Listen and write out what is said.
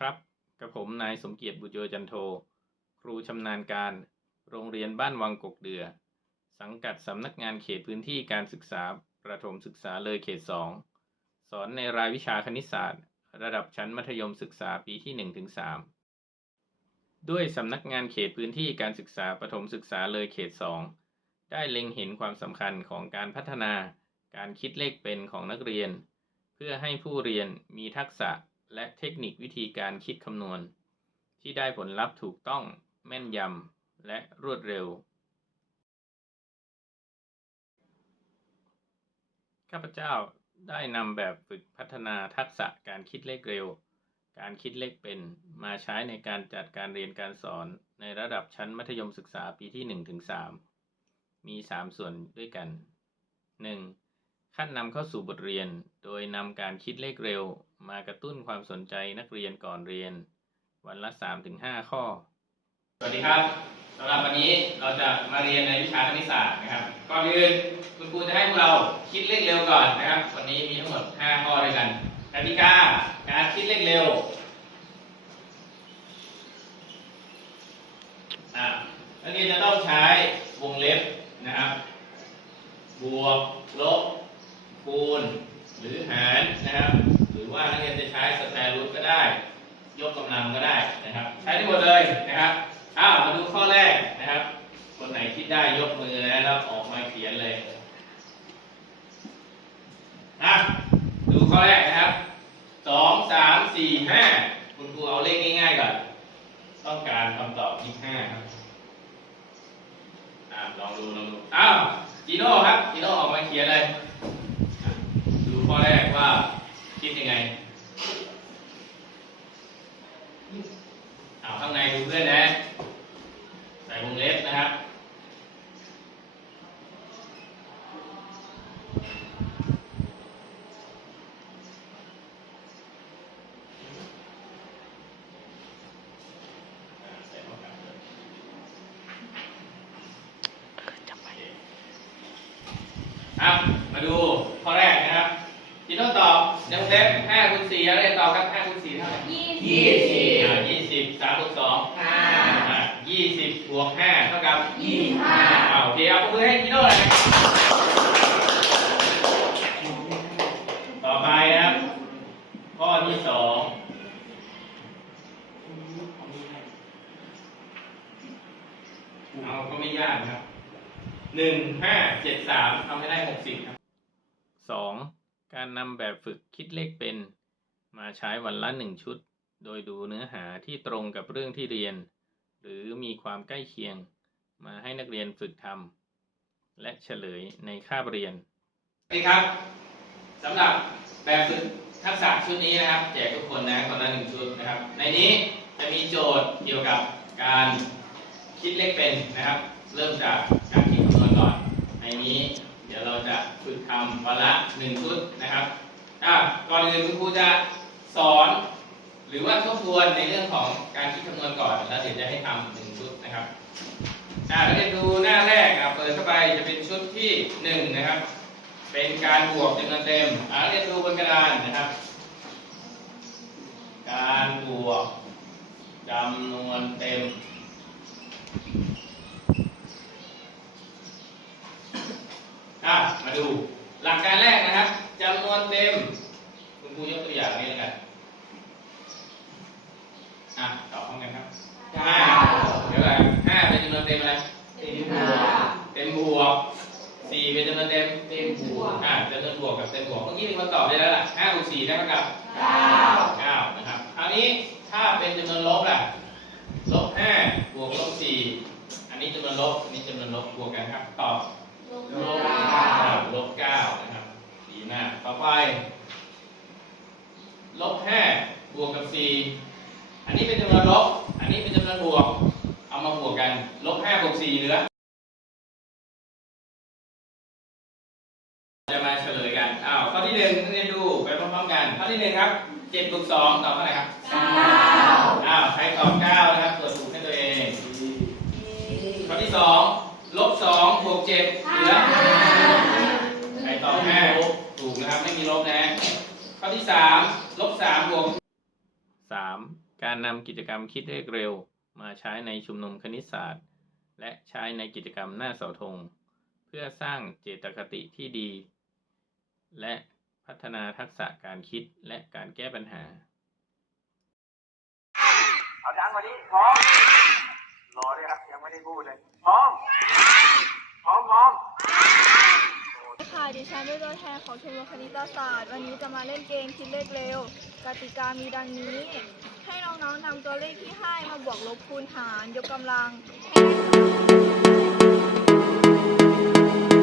ครับ กับผมนายสมเกียรติบุญโยจันโท ครูชำนาญการ โรงเรียนบ้านวังกกเดือ สังกัดสำนักงานเขตพื้นที่การศึกษา ประถมศึกษาเลยเขต 2 สอนในรายวิชาคณิตศาสตร์ ระดับชั้นมัธยมศึกษาปีที่ 1-3 ด้วยสำนักงานเขตพื้นที่การศึกษาประถมศึกษาเลยเขต 2 ได้เล็งเห็นความสำคัญของการพัฒนา การคิดเลขเป็นของนักเรียน เพื่อให้ผู้เรียนมีทักษะ และเทคนิควิธีการคิดคำนวณ ที่ได้ผลลัพธ์ถูกต้องแม่นยำและรวดเร็ว ข้าพเจ้าได้นำแบบฝึกพัฒนาทักษะการคิดเลขเร็ว การคิดเลขเป็นมาใช้ในการจัดการเรียนการสอนในระดับชั้นมัธยมศึกษาปีที่ 1-3 มี 3 ส่วนด้วยกัน 1. ขั้นนำเข้าสู่บทเรียน โดยนำการคิดเลขเร็ว มากระตุ้นความสนใจนักเรียนก่อนเรียน วันละ 3-5 ข้อ สวัสดีครับสำหรับวันนี้เราจะมาเรียนในวิชาคณิตศาสตร์นะครับ ก่อนอื่นคุณครูจะให้พวกเราคิดเลขเร็วก่อนนะครับ วันนี้มีทั้งหมด 5 ข้อด้วยกันกติกาการคิดเลขเร็วอะนักเรียนจะต้องใช้วงเล็บนะครับ บวกลบ คูณ หรือหารนะครับ หรือว่านักเรียนจะใช้สแตนรูทก็ได้ ยกกำลังก็ได้นะครับ ใช้ได้หมดเลยนะครับอ้าวมาดูข้อแรกนะครับ คนไหนคิดได้ยกมือนะแล้วออกมาเขียนเลยอะดูข้อแรกนะครับสองสามสี่ห้าคุณครูเอาเลขง่ายๆก่อนต้องการคำตอบที่ห้าครับลองดูลองดูอ้าวจีโน่ครับจีโน่ออกมาเขียนเลย ข้อแรกว่าคิดยังไงเอาข้างในดูเพื่อนนะใส่วงเล็บนะครับมาดูข้อแรกนะครับ จิโน่ตอบในวงเล็บ5คูณ4อะไรตอบครับ5คูณ4เท่าไหร่ยี่ยี่สิบสิบอ่ายี่สิบสามบวกสองห้าอ่ายี่สิบบวกห้าเท่ากับยี่สิบห้าอ่าโอเคเอาปรบมือให้พี่โน่เลยนะครับต่อไปนะครับ ข้อที่สองเอาก็ไม่ยากนะครับหนึ่งห้าเจ็ดสามทำให้ได้หกสิบครับสอง การนำแบบฝึกคิดเลขเป็นมาใช้วันละหนึ่งชุด โดยดูเนื้อหาที่ตรงกับเรื่องที่เรียน หรือมีความใกล้เคียง มาให้นักเรียนฝึกทำและเฉลยในคาบเรียนสวัสดีครับสำหรับแบบฝึกทักษะชุดนี้นะครับ แจกทุกคนนะคนละหนึ่งชุดนะครับ ในนี้จะมีโจทย์เกี่ยวกับการคิดเลขเป็นนะครับ เริ่มจากการคิดคำนวณก่อนในนี้ ดี๋ยวเราจะฝึกทำวันละหนึ่งชุดนะครับก่อนอื่นคุณครูจะสอน หรือว่าทบทวนในเรื่องของการคิดคำนวณก่อน แล้วเดี๋ยวจะให้ทำหนึ่งชุดนะครับอ่าเราจะดูหน้าแรกอะเปิดเข้าไปจะเป็นชุดที่หนึ่งนะครับ เป็นการบวกจำนวนเต็มอ่าเรียนดูบนกระดานนะครับ การบวกจำนวนเต็ม อะมาดู หลักการแรกนะครับจำนวนเต็ม คุณครูยกตัวอย่างนี้แล้วกันอะตอบพร้อมกันครับห้าเดี๋ยวก่อนห้าเป็นจำนวนเต็มอะไรเต็มบวกเต็มบวกสี่เป็นจำนวนเต็มเต็มบวกอะจำนวนบวกกับเต็มบวกเมื่อกี้มีคนตอบได้แล้วล่ะห้าบวกสี่ได้เท่ากับเก้าเก้านะครับคราวนี้ถ้าเป็นจำนวนลบล่ะลบห้าบวกลบสี่อันนี้จำนวนลบอันนี้จำนวนลบบวกกันครับ ตอบลบ ลบ เก้า เก้า อ่าลบเก้านะครับดีมากต่อไปลบห้าบวกกับสี่ อันนี้เป็นจำนวนลบ อันนี้เป็นจำนวนบวก เอามาบวกกัน ลบห้าบวกสี่เหลือ จะมาเฉลยกัน อ้าวข้อที่หนึ่งเรียนดูไปพร้อมๆกัน ข้อที่หนึ่งครับเจ็ดบวกสองตอบเท่าไหร่ครับเก้าอ้าวใครตอบเก้านะครับตรวจถูกให้ตัวเอง ข้อที่สองลบสองบวกเจ็ดเหลือห้าใครตอบห้าถูกนะครับ ไม่มีลบนะ ข้อที่สามลบสามบวกสาม การนำกิจกรรมคิดเลขเร็ว มาใช้ในชุมนุมคณิตศาสตร์ และใช้ในกิจกรรมหน้าเสาธง เพื่อสร้างเจตคติที่ดี และพัฒนาทักษะการคิดและการแก้ปัญหา เอาดังกว่านี้พร้อมรอด้วยครับยังไม่ได้พูดเลยพร้อมพร้อมพร้อม ค่ะ ดิฉันเป็นตัวแทนของชมรมคณิตศาสตร์ วันนี้จะมาเล่นเกมคิดเลขเร็ว กติกามีดังนี้ ให้น้องๆนำตัวเลขที่ให้มาบวกลบคูณหาร ยกกำลังให้ได้